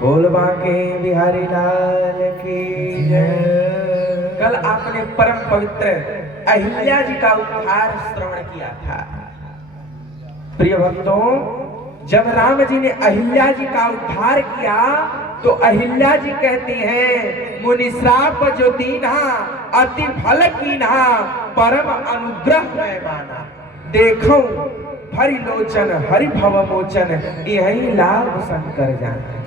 बोल बांके बिहारी लाल की जय। कल आपने परम पवित्र अहिल्या जी का उद्धार श्रवण किया था। प्रिय भक्तों, जब राम जी ने अहिल्या जी का उद्धार किया तो अहिल्या जी कहती हैं, मुनि श्राप जो दीना अति भल कीन्हा, परम अनुग्रह मैं माना। देखो हरि लोचन हरि भव मोचन, यही लाभ शंकर जाना।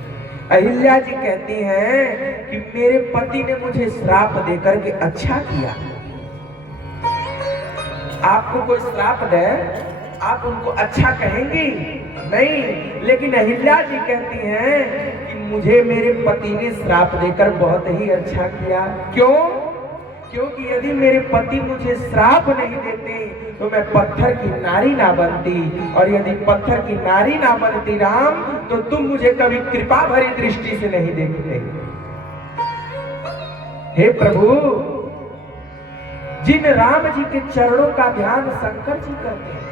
अहिल्या जी कहती हैं कि मेरे पति ने मुझे श्राप देकर के अच्छा किया। आपको कोई श्राप दे, आप उनको अच्छा कहेंगी? नहीं। लेकिन अहिल्या जी कहती हैं कि मुझे मेरे पति ने श्राप देकर बहुत ही अच्छा किया। क्यों? क्योंकि यदि मेरे पति मुझे श्राप नहीं देते तो मैं पत्थर की नारी ना बनती, और यदि पत्थर की नारी ना बनती राम, तो तुम मुझे कभी कृपा भरी दृष्टि से नहीं देखते। हे प्रभु, जिन राम जी के चरणों का ध्यान शंकर जी करते हैं,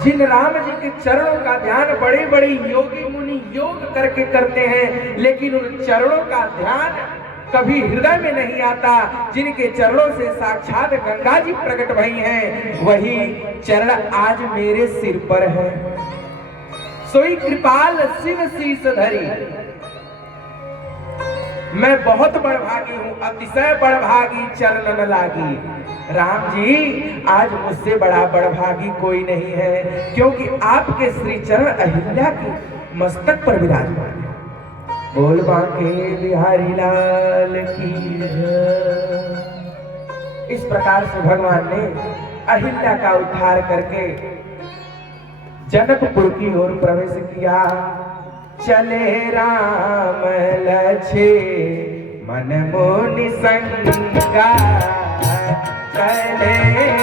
जिन राम जी के चरणों का ध्यान बड़े बड़े योगी मुनि योग करके करते हैं, लेकिन उन चरणों का ध्यान कभी हृदय में नहीं आता, जिनके चरणों से साक्षात गंगा जी प्रकट भई हैं, वही चरण आज मेरे सिर पर है। सोई कृपाल शिव शीस धरी। मैं बहुत बड़भागी हूं, अतिशय बड़भागी चरण न लागी। राम जी, आज मुझसे बड़ा बड़भागी कोई नहीं है, क्योंकि आपके श्री चरण अहिल्या के मस्तक पर विराजमान है। बोल बांके बिहारी लाल की जय। इस प्रकार से भगवान ने अहिल्या का उद्धार करके जनकपुर की ओर प्रवेश किया। चले राम लछे मन मोनि संगा, चले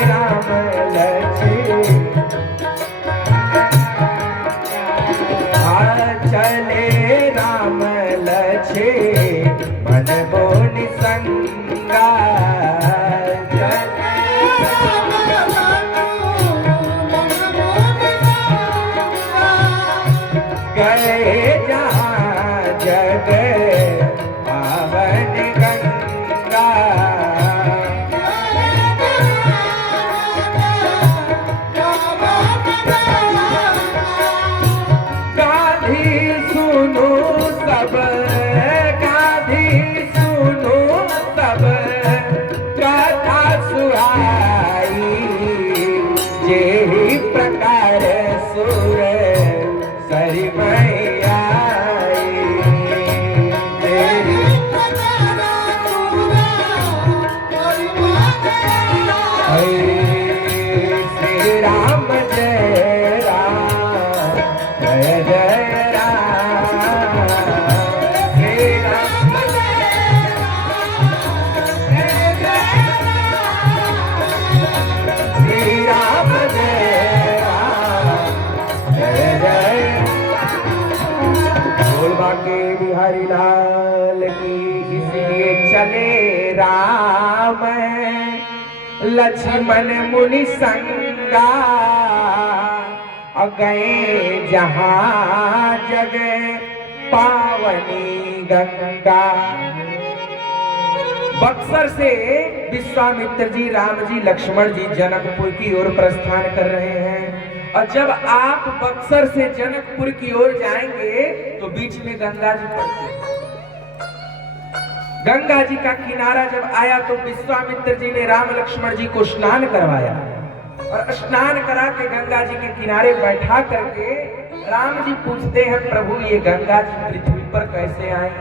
राम लछे, चले राम लछे मन मोनि संगा, गए जहाँ जग पावन गंगा, गाधी सुनो सब, गाधी सुनो सब, कथा सुहाई, जेहि प्रकार सुर सरी मैया श्री राम जय राम जय जय राम, श्री राम जय राम, श्री राम जय राम जय जय। बोल बांके बिहारी लाल की। इसलिए चले राम लक्ष्मण मुनि संगा, और गए जहाँ जग पावनी गंगा। बक्सर से विश्वामित्र जी, राम जी, लक्ष्मण जी जनकपुर की ओर प्रस्थान कर रहे हैं, और जब आप बक्सर से जनकपुर की ओर जाएंगे तो बीच में गंगा जी पड़ते हैं। गंगा जी का किनारा जब आया तो विश्वामित्र जी ने राम लक्ष्मण जी को स्नान करवाया, और स्नान करा के गंगा जी के किनारे बैठा करके राम जी पूछते हैं, प्रभु ये गंगा जी पृथ्वी पर कैसे आए?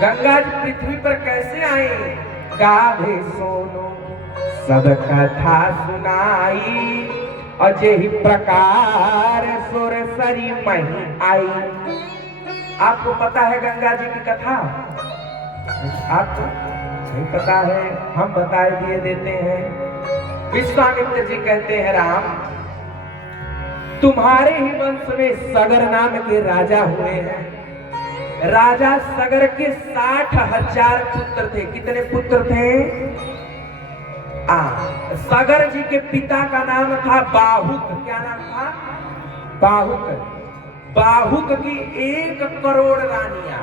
गंगा जी पृथ्वी पर कैसे आए? गाधे सोनो सब कथा सुनाई, और जेहि प्रकार सुर सरी मही आई। आपको पता है गंगा जी की कथा? आपको नहीं पता है, हम बता दिए देते हैं। विश्वामित्र जी कहते हैं, राम तुम्हारे ही वंश में सगर नाम के राजा हुए हैं। राजा सगर के 60,000 पुत्र थे। कितने पुत्र थे? सगर जी के पिता का नाम था बाहुक। क्या नाम था? बाहुक। बाहुक की 1 करोड़ रानियां,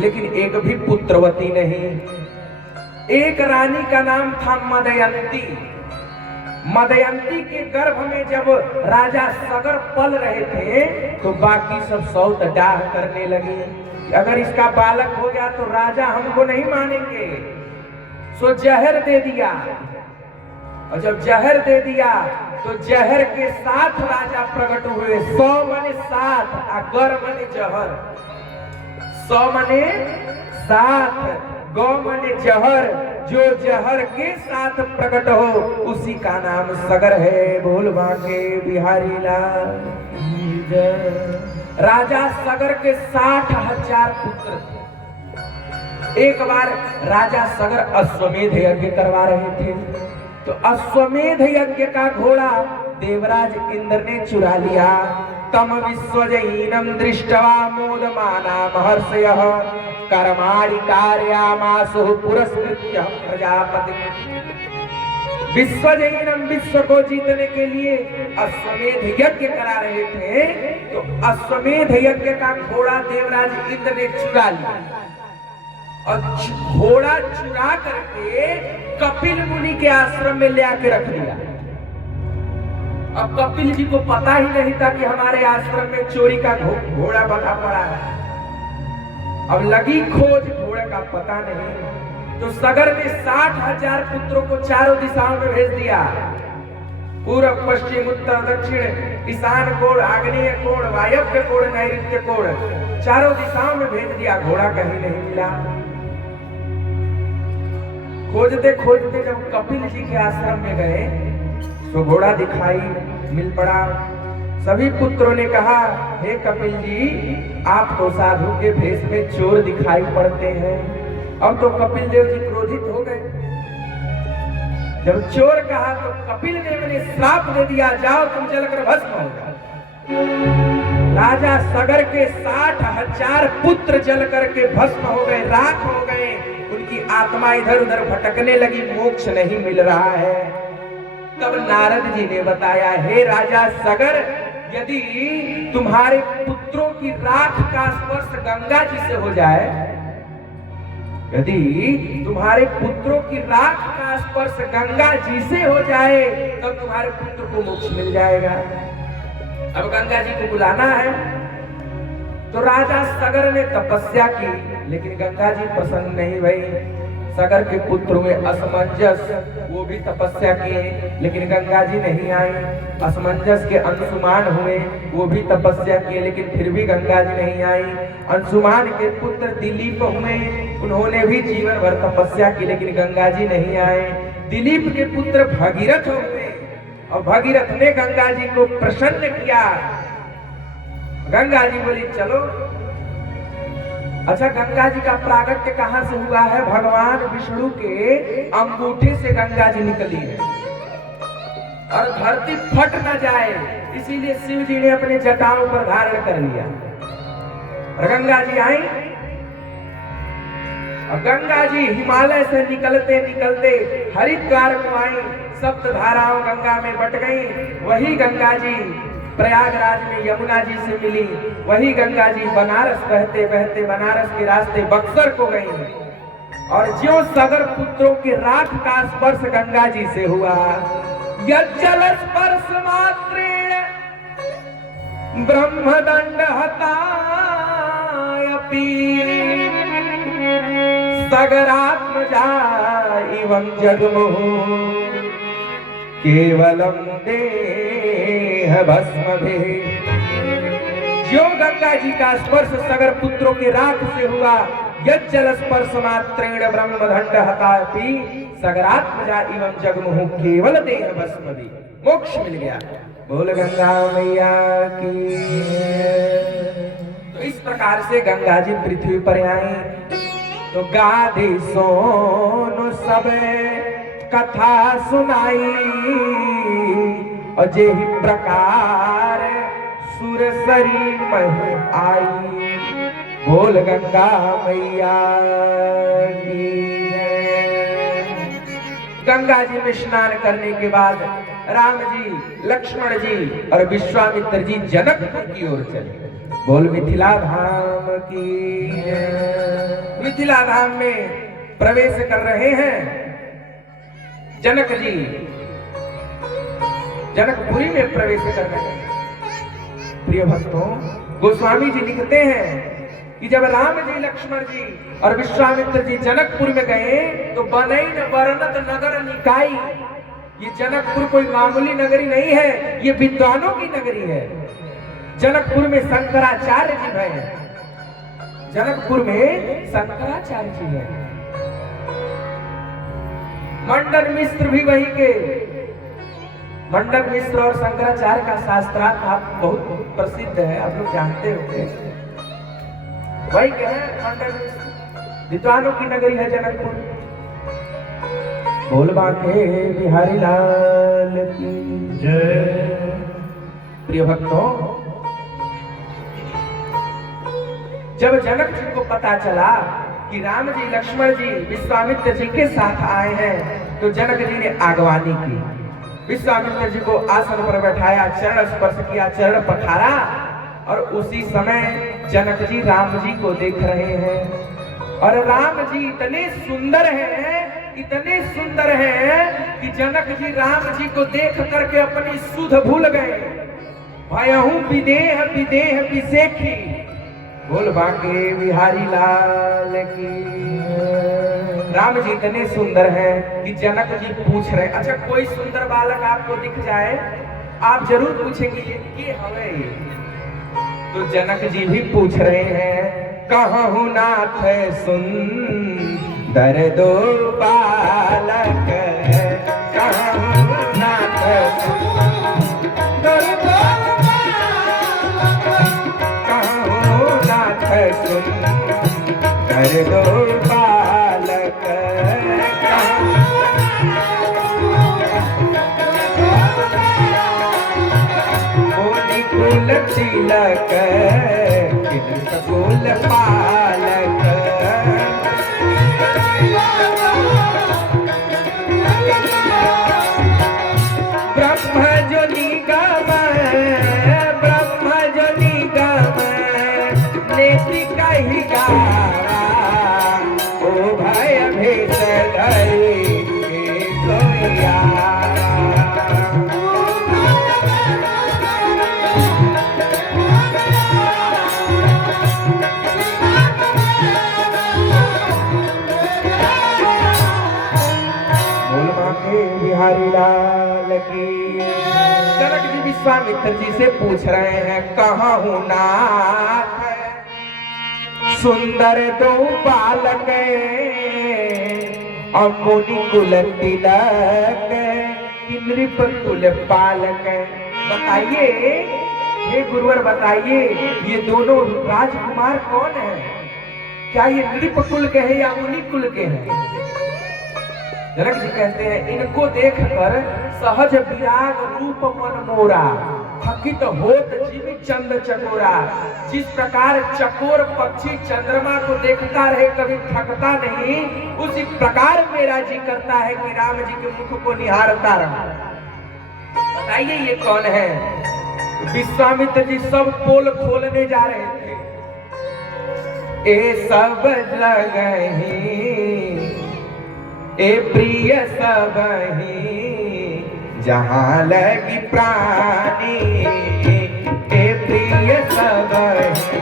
लेकिन एक भी पुत्रवती नहीं। एक रानी का नाम था मदयंती। मदयंती के गर्भ में जब राजा सगर पल रहे थे तो बाकी सब सौत डाह करने लगी, अगर इसका बालक हो गया तो राजा हमको नहीं मानेंगे, सो जहर दे दिया। और जब जहर दे दिया तो जहर के साथ राजा प्रकट हुए। 100 माने 7 अगर माने जहर, 100 माने 7 गौ माने जहर, जो जहर के साथ प्रकट हो उसी का नाम सगर है। बोल बांके बिहारी लाल। राजा सगर के 60,000 पुत्र थे। एक बार राजा सगर अश्वमेध यज्ञ करवा रहे थे तो अश्वमेध यज्ञ का घोड़ा देवराज इंद्र ने चुरा लिया। तम विश्वजैनम दृष्ट्वा मोदमाना महर्षयः कर्माणि कार्यामासु पुरस्कृत्य प्रजापति। विश्वजैनम, विश्व को जीतने के लिए अश्वमेध यज्ञ करा रहे थे तो अश्वमेध यज्ञ का घोड़ा देवराज इंद्र ने चुरा लिया और घोड़ा चुरा करके कपिल मुनि के आश्रम में ले आके रख दिया। अब कपिल जी को पता ही नहीं था कि हमारे आश्रम में चोरी का घोड़ा बंधा पड़ा है। अब लगी खोज, घोड़े का पता नहीं, तो सगर ने 60,000 पुत्रों को चारों दिशाओं में भेज दिया। पूर्व, पश्चिम, उत्तर, दक्षिण, ईशान कोण, आग्नेय कोण, वायव्य कोण, नैऋत्य कोण, चारों दिशाओं में भेज दिया। घोड़ा कहीं नहीं मिला। खोजते खोजते जब कपिल जी के आश्रम में गए तो घोड़ा दिखाई मिल पड़ा। सभी पुत्रों ने कहा, हे कपिल जी, आप तो साधु के भेष में चोर दिखाई पड़ते हैं। अब तो कपिल देव जी क्रोधित हो गए। जब चोर कहा तो कपिल देव ने श्राप दे दिया, जाओ तुम जलकर भस्म हो जाओ। राजा सगर के 60,000 पुत्र जल करके भस्म हो गए, राख हो गए। उनकी आत्मा इधर उधर भटकने लगी, मोक्ष नहीं मिल रहा है। तब नारद जी ने बताया, हे राजा सगर, यदि तुम्हारे पुत्रों की राख का स्पर्श गंगा जी से हो जाए, यदि तुम्हारे पुत्रों की राख का स्पर्श गंगा जी से हो जाए तब तुम्हारे पुत्र को मोक्ष मिल जाएगा। अब गंगा जी को बुलाना है। तो राजा सगर ने तपस्या की, लेकिन गंगा जी पसंद नहीं भई। सगर के पुत्र हुए असमंजस, वो भी तपस्या किए लेकिन गंगा जी नहीं आई। असमंजस के अंशुमान हुए, वो भी तपस्या किए लेकिन फिर भी गंगा जी नहीं आई। अंशुमान के पुत्र दिलीप हुए, उन्होंने भी जीवन भर तपस्या की लेकिन गंगा जी नहीं आए। दिलीप के पुत्र भगीरथ हुए और भगीरथ ने गंगा जी को प्रसन्न किया। गंगा जी बोली चलो। अच्छा, गंगा जी का प्रागट्य कहां से हुआ है? भगवान विष्णु के अंगूठे से गंगा जी निकली है और धरती फट न जाए इसीलिए शिव जी ने अपने जटाओं पर धारण कर लिया। और गंगा जी आई और गंगा जी हिमालय से निकलते निकलते हरिद्वार को आई। सप्त धाराओं गंगा में बट गई। वही गंगा जी प्रयागराज में यमुना जी से मिली। वही गंगा जी बनारस बहते बहते बनारस के रास्ते बक्सर को गई। और ज्यों सगर पुत्रों के राख का स्पर्श गंगा जी से हुआ, यज्जल स्पर्श मात्रेण ब्रह्मदंड हतायपि सगरात्मजा इवं जगमुः केवलम देह भस्मभिः। जो गंगा जी का स्पर्श सगर पुत्रों के राख से हुआ, यज्जल स्पर्श मात्रेण ब्रह्मदंड हतायपि सगरात्मजा इवं जगमुः केवल देह भस्मभिः। मोक्ष मिल गया। बोल गंगा मैया की। तो इस प्रकार से गंगा जी पृथ्वी पर आई तो गाधी सोनु सब कथा सुनाई और जेहि प्रकार सुरसरी मही आई। बोल गंगा मैया की जय। गंगा जी में स्नान करने के बाद राम जी, लक्ष्मण जी और विश्वामित्र जी जनकपुर की ओर चले। बोल मिथिला धाम की जय। मिथिला धाम में प्रवेश कर रहे हैं जनक जी, जनकपुरी में प्रवेश कर रहे हैं। प्रिय भक्तों, गोस्वामी जी लिखते हैं कि जब राम जी, लक्ष्मण जी और विश्वामित्र जी जनकपुर में गए तो बनई वर्णत नगर निकाई। ये जनकपुर कोई मामूली नगरी नहीं है, ये विद्वानों की नगरी है। जनकपुर में शंकराचार्य जी हैं, जनकपुर में शंकराचार्य जी हैं, मंडन मिश्र भी वहीं के। मंडन मिश्र और शंकराचार्य का शास्त्रार्थ आप बहुत प्रसिद्ध है, आप लोग जानते होंगे। वही क्या है, मंडन मिश्र, विद्वानों की नगरी है जनकपुर। बोल बांके बिहारी लाल की जय। प्रिय भक्तों, जब जनक जी को पता चला कि राम जी, लक्ष्मण जी, विश्वामित्र जी के साथ आए हैं, तो जनक जी ने आगवानी की। विश्वामित्र जी को आसन पर बैठाया, चरण स्पर्श किया, चरण पखारा, और उसी समय जनक जी राम जी को देख रहे हैं। और राम जी इतने सुंदर हैं, इतने सुंदर हैं कि जनक जी राम जी को देख करके अपनी सुध भूल गए। भयहु विदेह विदेह विसेखी। बोल बांके बिहारी लाल की। राम जी इतने सुंदर हैं कि जनक जी पूछ रहे। अच्छा, कोई सुंदर बालक आपको दिख जाए, आप जरूर पूछेंगे ये हमें ये। तो जनक जी भी पूछ रहे हैं, कहूँ नाथ सुंदर दो बालक, कहूँ नाथ सुंदर दो बालक, कहूँ नाथ सुंदर दो बालक, मोदी कुल तिलक कुल पालक, ब्रह्म जो निगम, ब्रह्म जो निगम नेति कही गावा, ओ भय भेष धरी सोया। बिहारी लाल की। जनक जी विश्वामित्र जी से पूछ रहे हैं, कहाँ हूँ नाथ सुंदर दो बालक, अमुनि कुल तिलक नृप कुल पालक। बताइए ये गुरुवर, बताइए ये दोनों राजकुमार कौन है? क्या ये नृप कुल के हैं या मुनि कुल के हैं? जनक जी कहते हैं, इनको देखकर सहज विराग रूप मन मोरा, थकित होत जीवी चंद चकोरा। जिस प्रकार चकोर पक्षी चंद्रमा को देखता रहे कभी थकता नहीं, उसी प्रकार मेरा जी करता है कि राम जी के मुख को निहारता रहा। बताइए ये कौन है? विश्वामित्र जी सब पोल खोलने जा रहे थे। ए सब लगही ए प्रिय सबही, जहाँ लगी प्राणी, ए प्रिय सबही,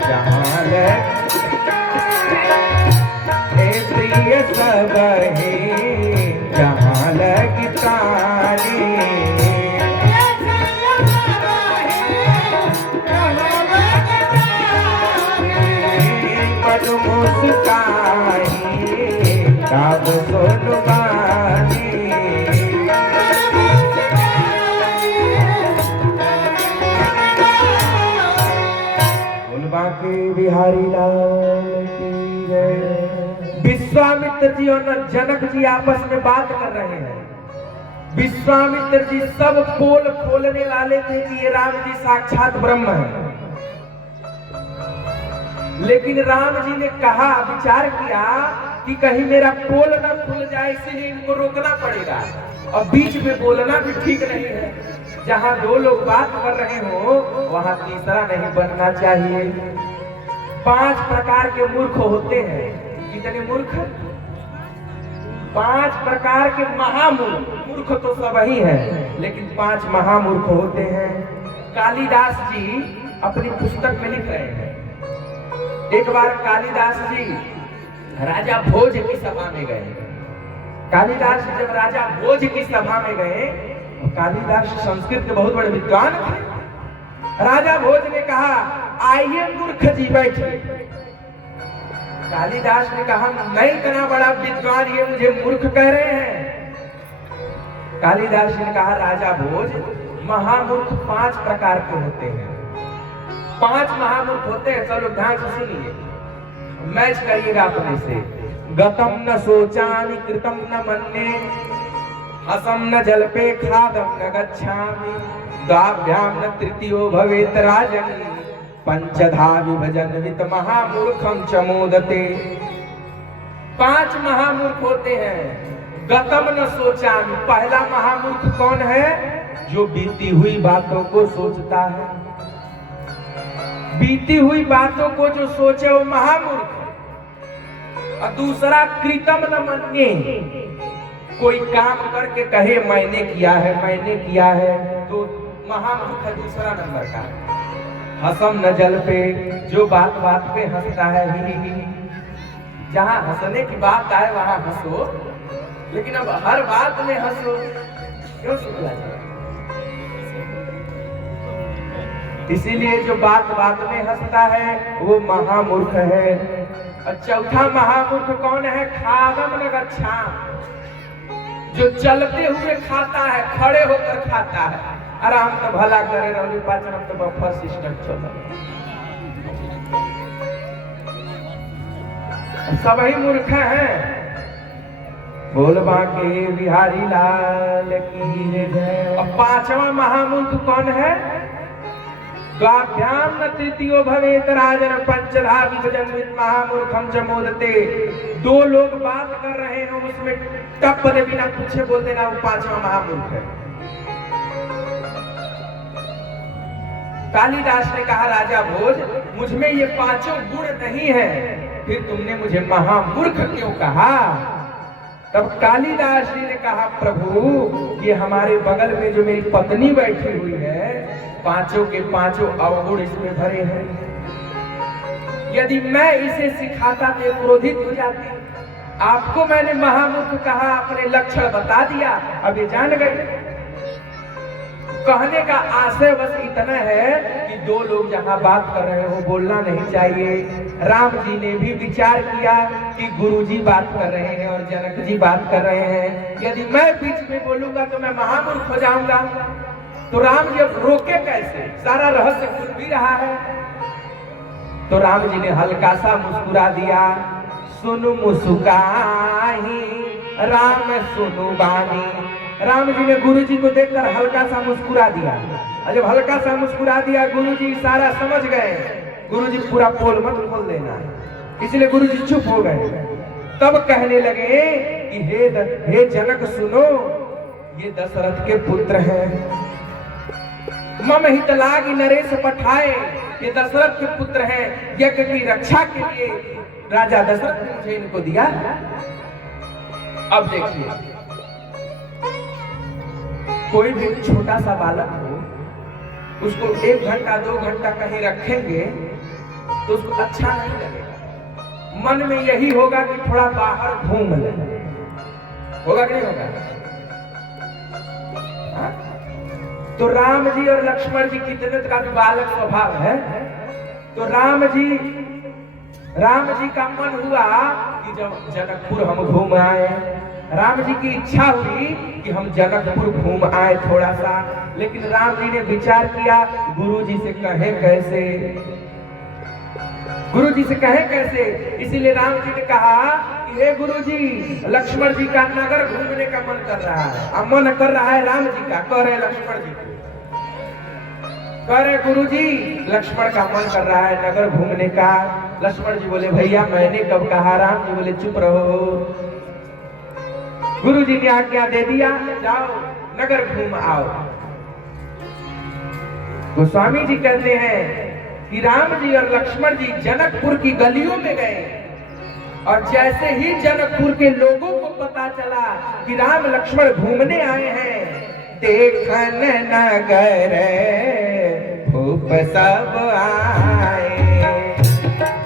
जहाँ लगी, ए प्रिय सबही, जहाँ लगी प्राणी। मनु मुस्काई तब सुन बानी, बोल बांके बिहारी लाल की जय। विश्वामित्र जी और जनक जी आपस में बात कर रहे हैं। विश्वामित्र जी सब पोल खोलने वाले थे कि ये राम जी साक्षात ब्रह्म है, लेकिन राम जी ने कहा, विचार किया कि कहीं मेरा पोल न खुल जाए, इसलिए इनको रोकना पड़ेगा, और बीच में बोलना भी ठीक नहीं है। जहाँ दो लोग बात कर रहे हो वहाँ तीसरा नहीं बनना चाहिए। 5 प्रकार के मूर्ख होते हैं। कितने मूर्ख? 5 प्रकार के महामूर्ख। मूर्ख तो सब ही है, लेकिन 5 महामूर्ख होते हैं। कालिदास जी अपनी पुस्तक में लिख रहे हैं। एक बार कालिदास जी राजा भोज की सभा में गए। कालिदास जब राजा भोज की सभा में गए, कालिदास संस्कृत के बहुत बड़े विद्वान थे। राजा भोज ने कहा, आइए मूर्ख जी बैठिए। कालिदास ने कहा, मैं इतना बड़ा विद्वान, ये मुझे मूर्ख कह रहे हैं। कालिदास ने कहा, राजा भोज, महामूर्ख 5 प्रकार के होते हैं। 5 महामूर्ख होते हैं। चलो ध्यान से सुनिए, मैच करिएगा अपने से। गतम न सोचामि कृतम न मन्ये, हसम न जल्पे खादम न गच्छामि, द्वाभ्याम न तृतीयो भवेत राजन, पंचधा विभजन वित महामूर्खम च मोदते। 5 महामूर्ख होते हैं। गतम न सोचामि, पहला महामूर्ख कौन है? जो बीती हुई बातों को सोचता है। बीती हुई बातों को जो सोचे वो महामूर्ख। और दूसरा कृतम न मन्ये, कोई काम करके कहे मैंने किया है, मैंने किया है, तो महामूर्ख है, दूसरा नंबर का। हसम न जल पे, जो बात बात पे हंसता है, ही। जहां हंसने की बात आए वहां हंसो, लेकिन अब हर बात में हंसो क्यों? इसीलिए जो बात बात में हंसता है वो महामूर्ख है। और चौथा महामूर्ख कौन है? खादम न गच्छामि, जो चलते हुए खाता है, खड़े होकर खाता है। आराम तो भला करे रवि पाचन तो बफर सिस्टम चल। सब ही मूर्ख हैं। बोल बाके बिहारी लाल की जय। अब 5वां महामूर्ख कौन है? द्वाभ्याम न तृतीयो भवेत राजन, पंचधा विभजन वित महामूर्खम च मोदते। 2 लोग बात कर रहे हैं, उसमें टप दे बिना पूछे बोल देना, वो 5वां महामूर्ख है। कालिदास ने कहा, राजा भोज, मुझमें ये 5 गुण नहीं है, फिर तुमने मुझे महामूर्ख क्यों कहा? तब कालिदास जी ने कहा, प्रभु, ये हमारे बगल में जो मेरी पत्नी बैठी हुई है, 5 के 5 अवगुण इसमें भरे हैं। यदि मैं इसे सिखाता तो क्रोधित हो जाती। आपको मैंने महामूर्ख कहा, अपने लक्षण बता दिया, अब ये जान गए। कहने का आशय बस इतना है कि 2 लोग जहां बात कर रहे हो बोलना नहीं चाहिए। राम जी ने भी विचार किया कि गुरुजी बात कर रहे हैं और जनक जी बात कर रहे हैं, यदि मैं बीच में बोलूंगा तो मैं महामूर्ख हो जाऊंगा। तो राम जी अब रोके कैसे? सारा रहस्य खुल भी रहा है। तो राम जी ने हल्का सा मुस्कुरा दिया। सुनु मुस्काही राम सुनु बानी। राम जी ने गुरु जी को देखकर हल्का सा मुस्कुरा दिया। और जब हल्का सा मुस्कुरा दिया, गुरु जी सारा समझ गए। गुरु जी पूरा पोल मत खोल देना, इसलिए गुरु जी चुप हो गए। तब कहने लगे कि हे जनक सुनो, ये दशरथ के पुत्र हैं। मम हित लागी नरेश पठाए, ये दशरथ के पुत्र हैं। यज्ञ की रक्षा के लिए राजा दशरथ ने मुझे इनको दिया। अब देखिए, कोई भी छोटा सा बालक हो, उसको 1 घंटा 2 घंटा कहीं रखेंगे तो उसको अच्छा नहीं लगेगा। मन में यही होगा कि थोड़ा बाहर घूम ले। होगा कि नहीं होगा? तो राम जी और लक्ष्मण जी कितने का भी बालक स्वभाव है। तो राम जी का मन हुआ कि जब जनकपुर हम घूम आए, राम जी की इच्छा हुई कि हम जनकपुर घूम आए थोड़ा सा। लेकिन राम जी ने विचार किया, गुरु जी से कहे कैसे, गुरु जी से कहे कैसे। इसीलिए राम जी ने कहा कि हे गुरु जी, लक्ष्मण जी का नगर घूमने का मन कर रहा है। अब मन कर रहा है राम जी का, कह रहे लक्ष्मण जी को, कह रहे गुरु जी लक्ष्मण का मन कर रहा है नगर घूमने का। लक्ष्मण जी बोले, भैया मैंने कब कहा? राम जी बोले, चुप रहो। गुरु जी ने आज्ञा दे दिया, जाओ नगर घूम आओ। गोस्वामी जी कहते हैं कि राम जी और लक्ष्मण जी जनकपुर की गलियों में गए और जैसे ही जनकपुर के लोगों को पता चला कि राम लक्ष्मण घूमने आए हैं, देखन नगर भूप सब आए,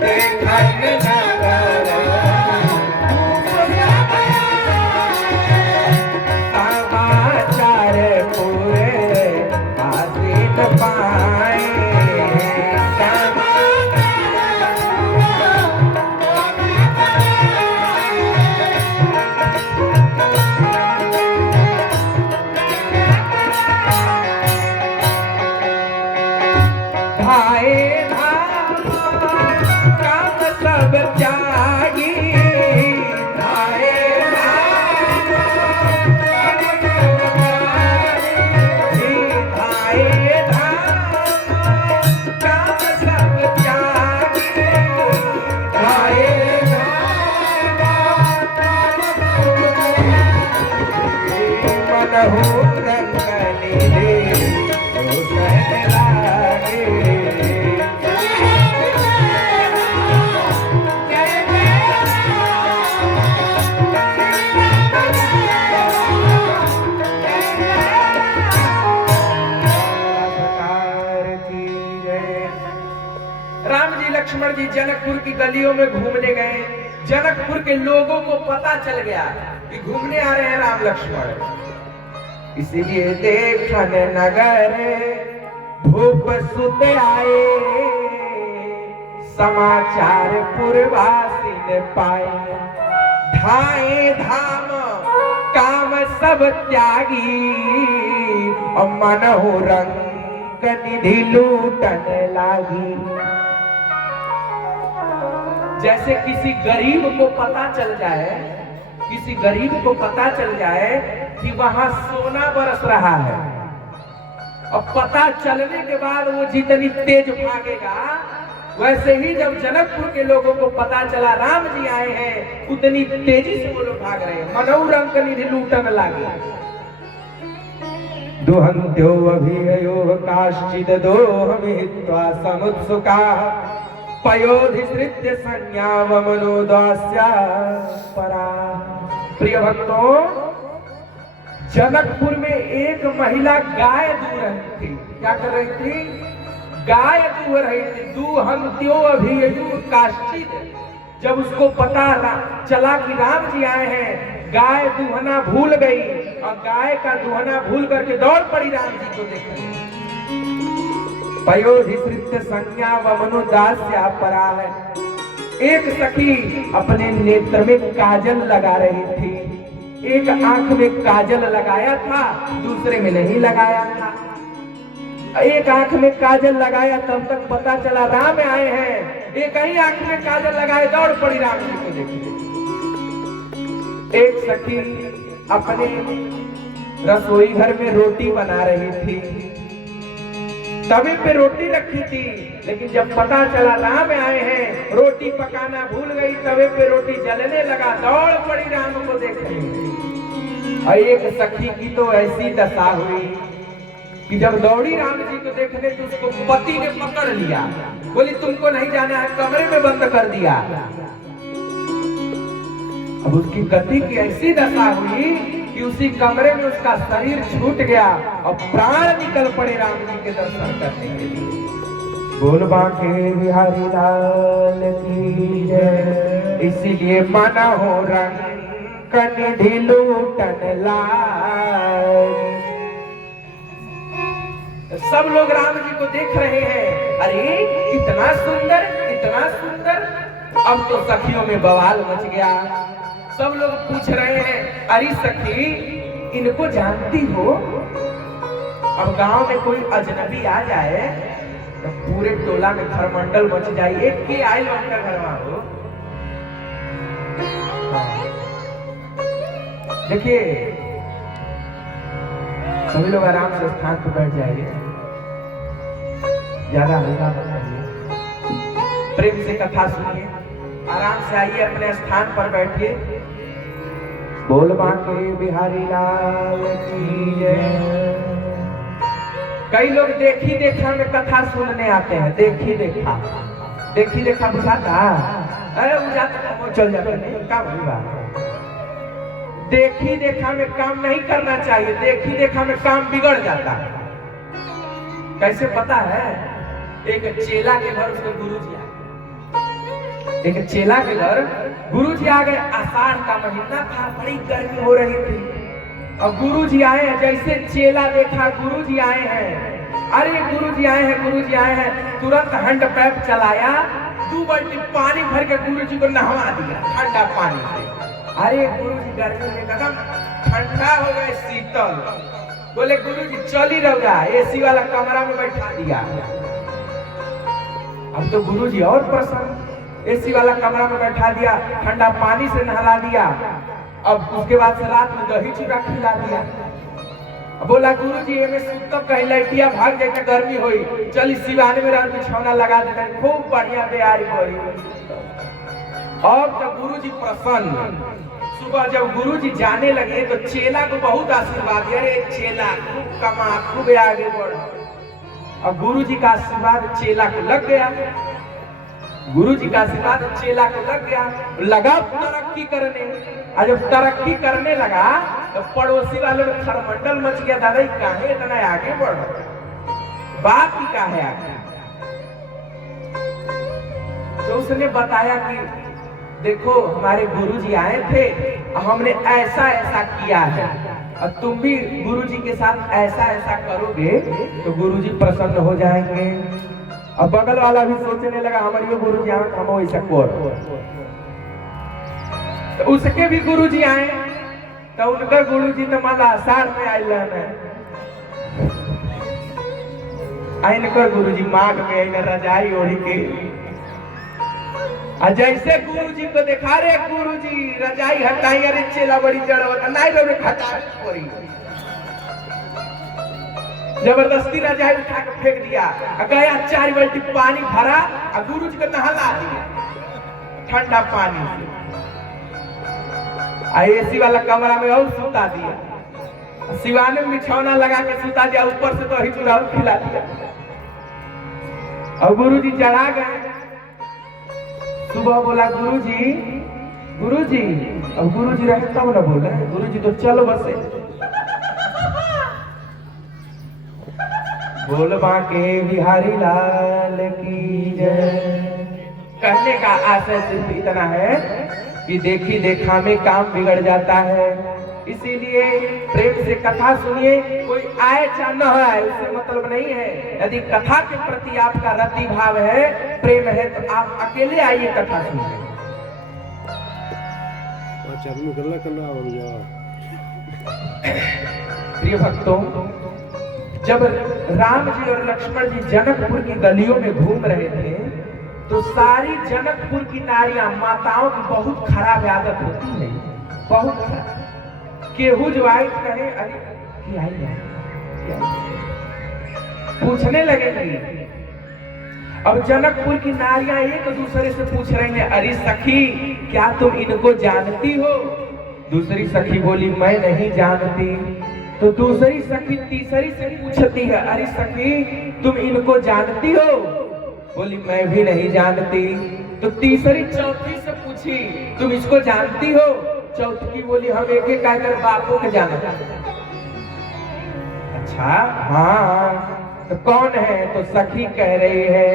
देखन नगर समाचार पूरे आसीन पाए। लक्ष्मण जी जनकपुर की गलियों में घूमने गए। जनकपुर के लोगों को पता चल गया कि घूमने आ रहे हैं राम लक्ष्मण, इसीलिए देखन नगर भूप सुत आए, समाचार पुरवासी ने पाए। धाए धाम काम सब त्यागी, और मनहु रंग निधि लूटन लागी। जैसे किसी गरीब को पता चल जाए, किसी गरीब को पता चल जाए कि वहां सोना बरस रहा है, और पता चलने के बाद वो जितनी तेज भागेगा, वैसे ही जब जनकपुर के लोगों को पता चला राम जी आए हैं, उतनी तेजी से वो लोग भाग रहे हैं। मनहु रंग निधि लूटन लागे। दुहन्त्यो अभियो काश्चिद दोहं हित्वा समुत्सुका, पयोधिसृत्य संज्ञाम मनोदास्या परा। प्रिय भक्तों, जनकपुर में एक महिला गाय दूह रही थी। क्या कर रही थी? गाय दूह रही थी। दुहन्त्यो अभियो काश्चिद। जब उसको पता चला कि राम जी आए हैं, गाय दूहना भूल गई, और गाय का दूहना भूल करके दौड़ पड़ी राम जी को देखने। पयोधिसृत्य संज्ञा व मनोदास्या परा है। एक सखी अपने नेत्र में काजल लगा रही थी। एक आंख में काजल लगाया था, दूसरे में नहीं लगाया था। एक आंख में काजल लगाया, तब तक पता चला राम आए हैं। एक ही आंख में काजल लगाए, दौड़ पड़ी राम जी को देखने। एक सखी अपने रसोई घर में रोटी बना रही थी। तवे पे रोटी रखी थी, लेकिन जब पता चला राम आए हैं, रोटी पकाना भूल गई। तवे पे रोटी जलने लगा, दौड़ पड़ी राम को देखने। और एक सखी की तो ऐसी दशा हुई कि जब दौड़ी राम जी को देखने, तो उसको पति ने पकड़ लिया। बोली तुमको नहीं जाना है, कमरे में बंद कर दिया। अब उसकी गति की ऐसी दशा हुई कि उसी कमरे में उसका शरीर छूट गया और प्राण निकल पड़े राम जी के दर्शन करने के लिए। बोल बांके बिहारी लाल की जय। इसीलिए माना हो रंग निधि लूटन लाल। सब लोग राम जी को देख रहे हैं। अरे इतना सुंदर, इतना सुंदर। अब तो सखियों में बवाल मच गया। सब लोग पूछ रहे हैं, अरे सखी इनको जानती हो? अब गांव में कोई अजनबी आ जाए तो पूरे टोला में खरमंडल मच जाए। एक के आए उनका घर हो। देखिए, सभी लोग आराम से स्थान पर बैठ जाइए, ज्यादा हल्का मत करिए, प्रेम से कथा सुनिए, आराम से आइए, अपने स्थान पर बैठिए। बोल बांके बिहारी लाल की जय। कई लोग देखी देखा में कथा सुनने आते हैं। देखी देखा बुझाता, अरे बुझाता चल जाता नहीं का भूला। देखी देखा में काम नहीं करना चाहिए, देखी देखा में काम बिगड़ जाता है। कैसे पता है? एक चेला के घर उसके गुरुजी आ गए। एक चेला के घर गुरुजी आ गए। आषाढ़ का महीना था, बड़ी गर्मी हो रही थी। और गुरुजी आए हैं, जैसे चेला देखा गुरुजी आए हैं, अरे गुरुजी आए हैं, तुरंत हैंड पैप चलाया, 2 बाल्टी पानी भर के गुरुजी को नहवा दिया ठंडा पानी से। अरे गुरुजी गर्मी में एकदम ठंडा हो गए, शीतल। बोले गुरुजी चल ही रहा, एसी वाला कमरा में बैठा दिया। अब तो गुरुजी और प्रसन्न, एसी वाला कमरा में बैठा दिया, ठंडा पानी से नहला दिया। अब उसके बाद से रात में दही चूड़ा खिला दिया। बोला गुरुजी एमे सुतब कहीं लैटिया भाग जाए, गर्मी होई, चल सिवाने में रात बिछौना लगा देते, खूब बढ़िया बेयारी होई। अब जब गुरुजी प्रसन्न, सुबह जब गुरुजी जाने लगे तो चेला को बहुत आशीर्वाद दिया, अरे चेला खूब कमा, खूब आगे बढ़। और गुरुजी का आशीर्वाद चेला को लग गया, गुरुजी का आशीर्वाद चेला को लग गया, लगा तरक्की करने। और जब तरक्की करने लगा तो पड़ोसी वालों में खरमंडल मच गया, दादा काहे इतना आगे बढ़ रहा, बात ही का है आगे। तो उसने बताया कि देखो हमारे गुरुजी आए थे और हमने ऐसा ऐसा किया है, और तुम भी गुरुजी के साथ ऐसा ऐसा करोगे तो गुरुजी प्रसन्न हो जाएंगे। अब बगल वाला भी सोचने लगा हमारे गुरुजी आए, हम वैसा करो। तो उसके भी गुरुजी आए, तो उनका गुरुजी तो माला आषाढ़ में आयल है, इनकर गुरुजी माघ में आयल रजाई ओढ़ के। जैसे गुरुजी को देखा, रे गुरुजी रजाई हटाई, अरे चेला बड़ी जड़वत नहीं रे हटा पड़ी, जबरदस्ती रजाई उठा के फेंक दिया। गया 4 बाल्टी पानी भरा और गुरुजी को नहला दिया ठंडा पानी से। एसी वाला कमरा में और सुता दिया, सिवाने में बिछौना लगा के सुता दिया, ऊपर से तो ही चूड़ा खिला दिया। और गुरुजी चढ़ा गए। सुबह बोला गुरुजी, गुरुजी, अब गुरुजी रहे तब ना बोला, गुरुजी तो चलो बसे। बोल बांके बिहारी लाल की जय। कहने का आशय सिर्फ इतना है कि देखी देखा में काम बिगड़ जाता है, इसीलिए प्रेम से कथा सुनिए। कोई आए चाहे न आए उससे मतलब नहीं है। यदि कथा के प्रति आपका रति भाव है, प्रेम है, तो आप अकेले आइए कथा सुनिए। प्रिय भक्तों, जब राम जी और लक्ष्मण जी जनकपुर की गलियों में घूम रहे थे तो सारी जनकपुर की नारियां, माताओं की बहुत खराब आदत होती है, बहुत खराब। केहू जो आए कहे अरे क्या आई, पूछने लगेंगी। अब जनकपुर की नारियां एक दूसरे से पूछ रही हैं, अरे सखी क्या तुम इनको जानती हो? दूसरी सखी बोली मैं नहीं जानती। तो दूसरी सखी तीसरी से पूछती है, अरे सखी तुम इनको जानती हो? बोली मैं भी नहीं जानती। तो तीसरी चौथी से पूछी, तुम इसको जानती हो? चौथी बोली हम एक एक कहकर बापों के जानते। अच्छा हाँ, तो कौन है? तो सखी कह रही है,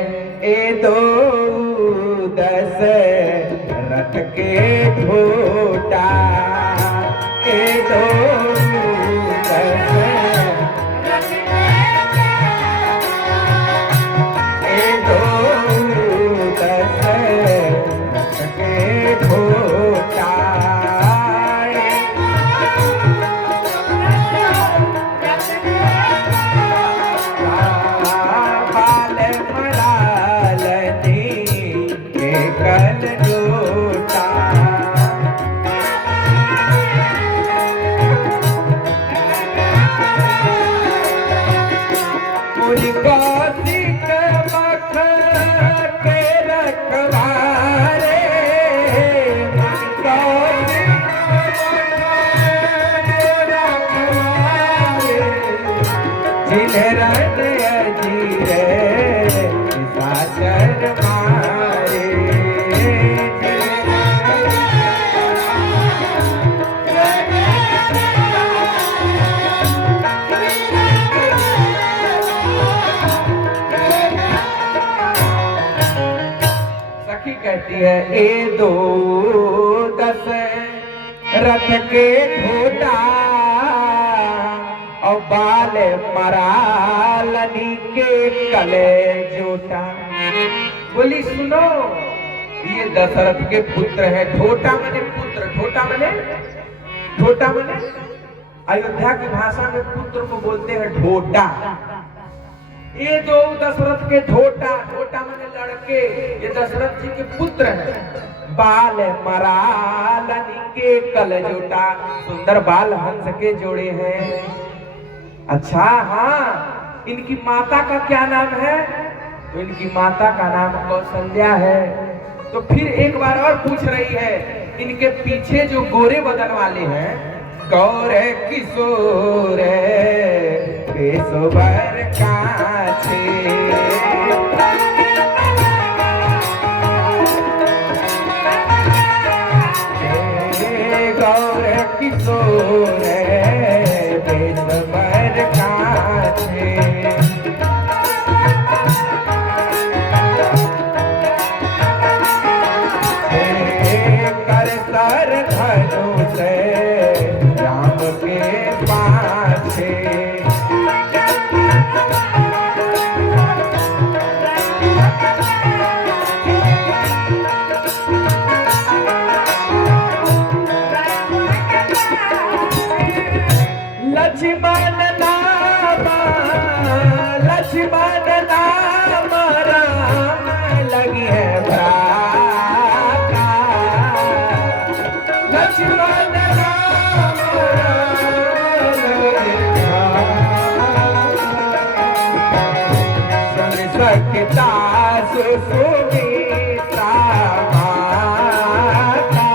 ए दो दशरथ के ढोटा, ए दो जिन्हें सखी कहती है ए दो दस रथ के ढोटा और बाल मरालनी के कले जोटा। बोली सुनो, ये दशरथ के पुत्र है। ढोटा मने पुत्र, ढोटा मने अयोध्या की भाषा में पुत्र को बोलते हैं ढोटा। ये दो दशरथ के ढोटा मने लड़के, ये दशरथ जी के पुत्र हैं। बाल मरालनी के कलजोटा, सुंदर बाल हंस के जोड़े हैं। अच्छा हाँ, इनकी माता का क्या नाम है? तो इनकी माता का नाम कौशल्या है। तो फिर एक बार और पूछ रही है, इनके पीछे जो गोरे बदन वाले हैं, गौर किशोर पेशोवर काछे, गौर किशोर पेशोवर काछे। कर सर धनुष राम के पाछे, लक्ष्मण नाम राम लगी है भ्राता, लक्ष्मण नाम सुन सकता सुमित्रा माता,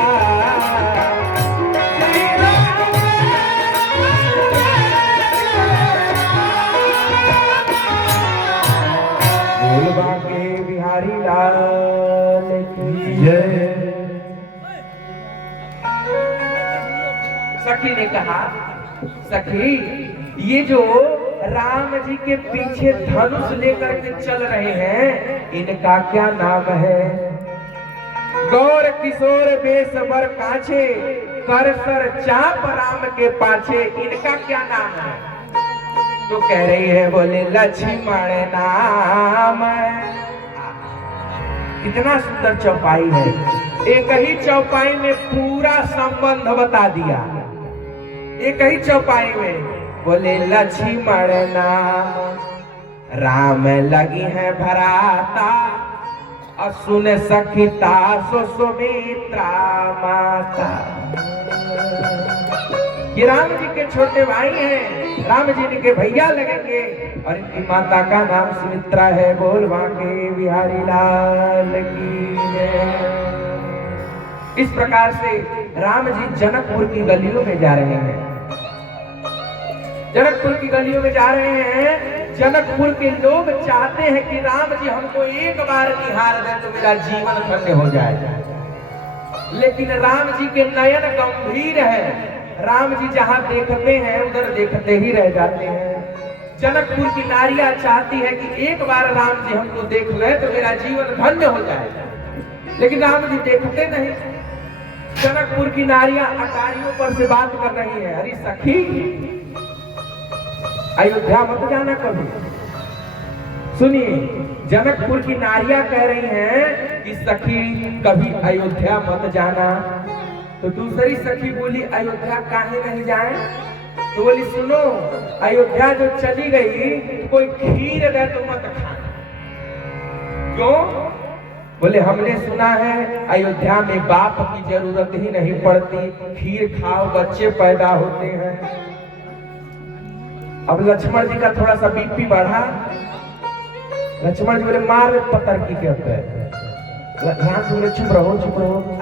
बांके बिहारी लाल की जय। सखी ने कहा, सखी ये जो राम जी के पीछे धनुष लेकर के चल रहे हैं, इनका क्या नाम है? गौर किशोर बेस बर काछे, कर सर चाप राम के पाछे, इनका क्या नाम है? तो कह रही है, बोले लक्ष्मण नाम। कितना सुंदर चौपाई है, एक ही चौपाई में पूरा संबंध बता दिया। एक ही चौपाई में बोले लक्ष्मण नाम राम लगी है भराता, और सुन सखिता सो सुमित्रा माता। ये राम जी के छोटे भाई हैं, राम जी इनके भैया लगेंगे, और इनकी माता का नाम सुमित्रा है। बोल बांके बिहारी लाल की जय। इस प्रकार से राम जी जनकपुर की गलियों में जा रहे हैं। जनकपुर की गलियों में जा रहे हैं। जनकपुर के लोग चाहते हैं कि राम जी हमको एक बार निहार दें तो मेरा जीवन धन्य हो जाए, लेकिन राम जी के नयन गंभीर है। राम जी जहां देखते हैं उधर देखते ही रह जाते हैं। जनकपुर की नारियां चाहती है कि एक बार राम जी हमको देख ले तो मेरा जीवन धन्य हो जाए, लेकिन राम जी देखते नहीं। जनकपुर की नारियां अटारियों पर से बात कर रही है, अरे सखी अयोध्या मत जाना कभी। सुनिए, जनकपुर की नारियां कह रही हैं कि सखी कभी अयोध्या मत जाना। तो दूसरी सखी बोली अयोध्या काहे नहीं जाए? तो बोली सुनो, अयोध्या जो चली गई तो कोई खीर दे तो मत खाना। क्यों? बोले हमने सुना है अयोध्या में बाप की जरूरत ही नहीं पड़ती, खीर खाओ बच्चे पैदा होते हैं। अब लक्ष्मण जी का थोड़ा सा बीपी बढ़ा। लक्ष्मण जी बोले मार पत्थर की कहते हैं, चुप रहो चुप रहो।